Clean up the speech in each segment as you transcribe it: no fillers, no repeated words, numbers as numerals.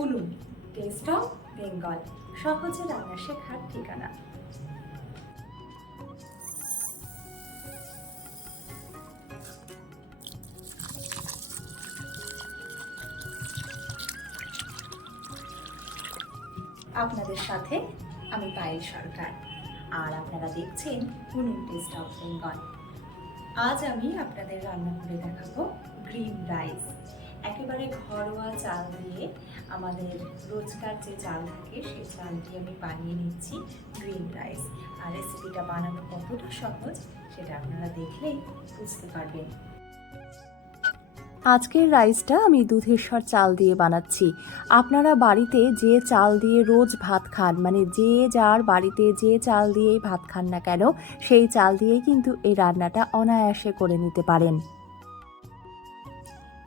উনুন test of Bengal, সহজে রান্না শেখার ঠিকানা। আপনাদের সাথে আমি পায়েল সরকার, আর আপনারা দেখছেন উনুন টেস্ট অফ বেঙ্গল। আজ আমি আপনাদের রান্না করে দেখাবো গ্রিন রাইস। একেবারে ঘরোয়া চাল দিয়ে, আমাদের রোজকার যে চাল থাকে সেই চাল দিয়ে আমি বানিয়ে নিচ্ছি গ্রিন রাইস। আর রেসিপিটা বানানো কতটা সহজ সেটা আপনারা দেখলেই বুঝতে পারবেন। আজকের রাইসটা আমি দুধেশ্বর চাল দিয়ে বানাচ্ছি। আপনারা বাড়িতে যে চাল দিয়ে রোজ ভাত খান, মানে যে যার বাড়িতে যে চাল দিয়েই ভাত খান না কেন, সেই চাল দিয়েই কিন্তু এই রান্নাটা অনায়াসে করে নিতে পারেন।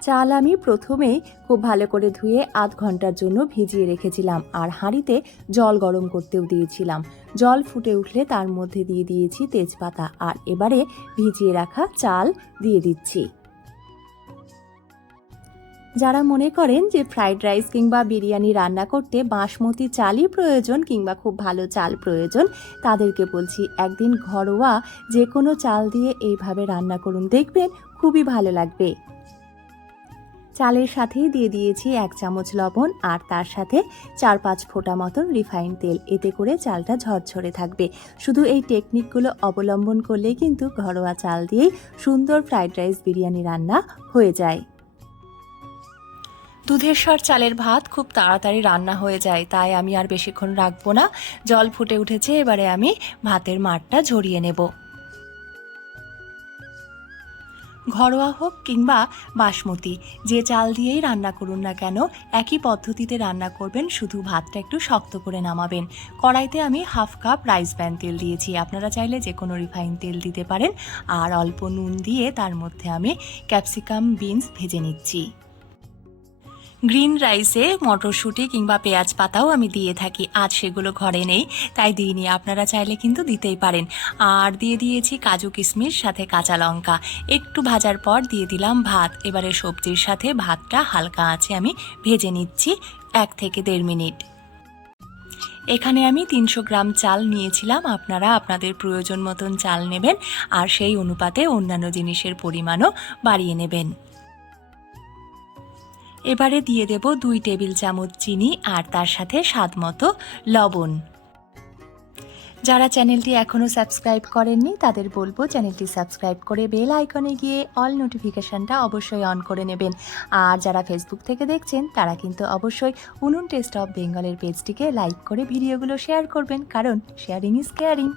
চাল আমি প্রথমে খুব ভালো করে ধুয়ে আধ ঘন্টার জন্য ভিজিয়ে রেখেছিলাম, আর হাঁড়িতে জল গরম করতেও দিয়েছিলাম। জল ফুটে উঠলে তার মধ্যে দিয়ে দিয়েছি তেজপাতা, আর এবারে ভিজিয়ে রাখা চাল দিয়ে দিচ্ছি। যারা মনে করেন যে ফ্রাইড রাইস কিংবা বিরিয়ানি রান্না করতে বাসমতি চালই প্রয়োজন কিংবা খুব ভালো চাল প্রয়োজন, তাদেরকে বলছি একদিন ঘরোয়া যে কোনো চাল দিয়ে এইভাবে রান্না করুন, দেখবেন খুবই ভালো লাগবে। চালের সাথেই দিয়ে দিয়েছি 1 চামচ লবণ, আর তার সাথে 4-5 ফোঁটা মতন রিফাইন তেল। এতে করে চালটা ঝরঝরে থাকবে। শুধু এই টেকনিকগুলো অবলম্বন করলেই কিন্তু ঘরোয়া চাল দিয়েই সুন্দর ফ্রাইড রাইস বিরিয়ানি রান্না হয়ে যায়। দুধেশ্বর চালের ভাত খুব তাড়াতাড়ি রান্না হয়ে যায়, তাই আমি আর বেশিক্ষণ রাখবো না। জল ফুটে উঠেছে, এবারে আমি ভাতের মাড়টা ঝরিয়ে নেব। ঘরোয়া হোক কিংবা বাসমতি, যে চাল দিয়েই রান্না করুন না কেন একই পদ্ধতিতে রান্না করবেন, শুধু ভাতটা একটু শক্ত করে নামাবেন। কড়াইতে আমি 1/2 কাপ রাইস ব্র্যান তেল দিয়েছি, আপনারা চাইলে যে কোনো রিফাইন তেল দিতে পারেন। আর অল্প নুন দিয়ে তার মধ্যে আমি ক্যাপসিকাম বিনস ভেজে নিচ্ছি। গ্রিন রাইসে মটরশুঁটি কিংবা পেঁয়াজ পাতাও আমি দিয়ে থাকি, আজ সেগুলো ঘরে নেই তাই দিইনি, আপনারা চাইলে কিন্তু দিতেই পারেন। আর দিয়ে দিয়েছি কাজু কিশমিশ, সাথে কাঁচা লঙ্কা। একটু ভাজার পর দিয়ে দিলাম ভাত। এবারে সবজির সাথে ভাতটা হালকা আঁচে আমি ভেজে নিচ্ছি 1 থেকে 1.5 মিনিট। এখানে আমি 300 গ্রাম চাল নিয়েছিলাম, আপনারা আপনাদের প্রয়োজন মতন চাল নেবেন, আর সেই অনুপাতে অন্যান্য জিনিসের পরিমাণও বাড়িয়ে নেবেন। এবারে দিয়ে দেব 2 টেবিল চামচ চিনি, আর তার সাথে স্বাদ মতো লবণ। যারা চ্যানেলটি এখনও সাবস্ক্রাইব করেননি তাদের বলবো চ্যানেলটি সাবস্ক্রাইব করে বেল আইকনে গিয়ে অল নোটিফিকেশানটা অবশ্যই অন করে নেবেন। আর যারা ফেসবুক থেকে দেখছেন তারা কিন্তু অবশ্যই উনুন টেস্ট অফ বেঙ্গলের পেজটিকে লাইক করে ভিডিওগুলো শেয়ার করবেন, কারণ শেয়ারিং ইজ কেয়ারিং।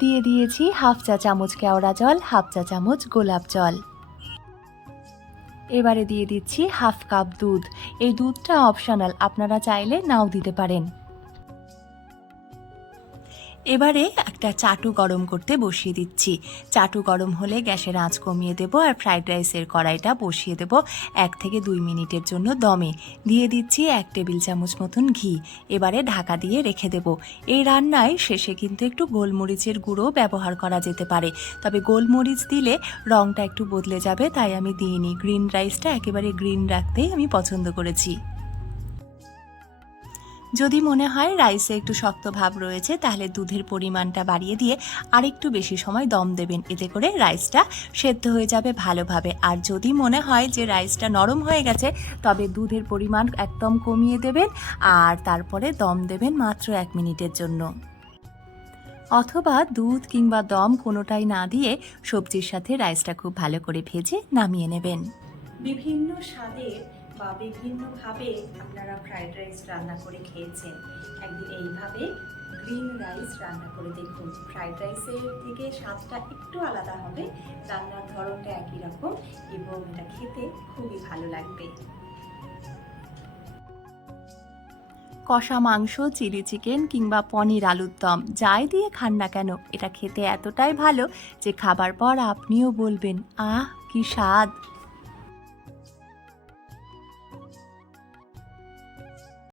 দিয়ে দিয়েছি 1/2 চা চামচ কেওড়া জল, 1/2 চা চামচ গোলাপ জল। এবারে দিয়ে দিচ্ছি 1/2 কাপ দুধ। এই দুধটা অপশনাল, আপনারা চাইলে নাও দিতে পারেন। এবারে একটা চাটু গরম করতে বসিয়ে দিচ্ছি। চাটু গরম হলে গ্যাসের আঁচ কমিয়ে দেব, আর ফ্রাইড রাইসের কড়াইটা বসিয়ে দেব 1 থেকে 2 মিনিটের জন্য দমে। দিয়ে দিচ্ছি 1 টেবিল চামচ মতন ঘি। এবারে ঢাকা দিয়ে রেখে দেব। এই রান্নায় শেষে কিন্তু একটু গোলমরিচের গুঁড়ো ব্যবহার করা যেতে পারে, তবে গোলমরিচ দিলে রঙটা একটু বদলে যাবে, তাই আমি দিইনি। গ্রিন রাইসটা একেবারে গ্রিন রাখতেই আমি পছন্দ করেছি। যদি মনে হয় রাইসে একটু শক্ত ভাব রয়েছে, তাহলে দুধের পরিমাণটা বাড়িয়ে দিয়ে আরেকটু বেশি সময় দম দেবেন, এতে করে রাইসটা সেদ্ধ হয়ে যাবে ভালোভাবে। আর যদি মনে হয় যে রাইসটা নরম হয়ে গেছে, তবে দুধের পরিমাণ একদম কমিয়ে দেবেন, আর তারপরে দম দেবেন মাত্র 1 মিনিটের জন্য। অথবা দুধ কিংবা দম কোনোটাই না দিয়ে সবজির সাথে রাইসটা খুব ভালো করে ভেজে নামিয়ে নেবেন। বিভিন্ন স্বাদের বা বিভিন্নভাবে আপনারা ফ্রাইড রাইস রান্না করে খেয়েছেন, একদিন এইভাবে গ্রিন রাইস রান্না করে দেখুন। ফ্রাইড রাইসের থেকে স্বাদটা একটু আলাদা হবে, রান্নার ধরনটা একই রকম, এবং এটা খেতে খুবই ভালো লাগবে। কষা মাংস, চিলি চিকেন কিংবা পনির আলুর দম যাই দিয়ে খান না কেন, এটা খেতে এতটাই ভালো যে খাবার পর আপনিও বলবেন, আহ কি স্বাদ।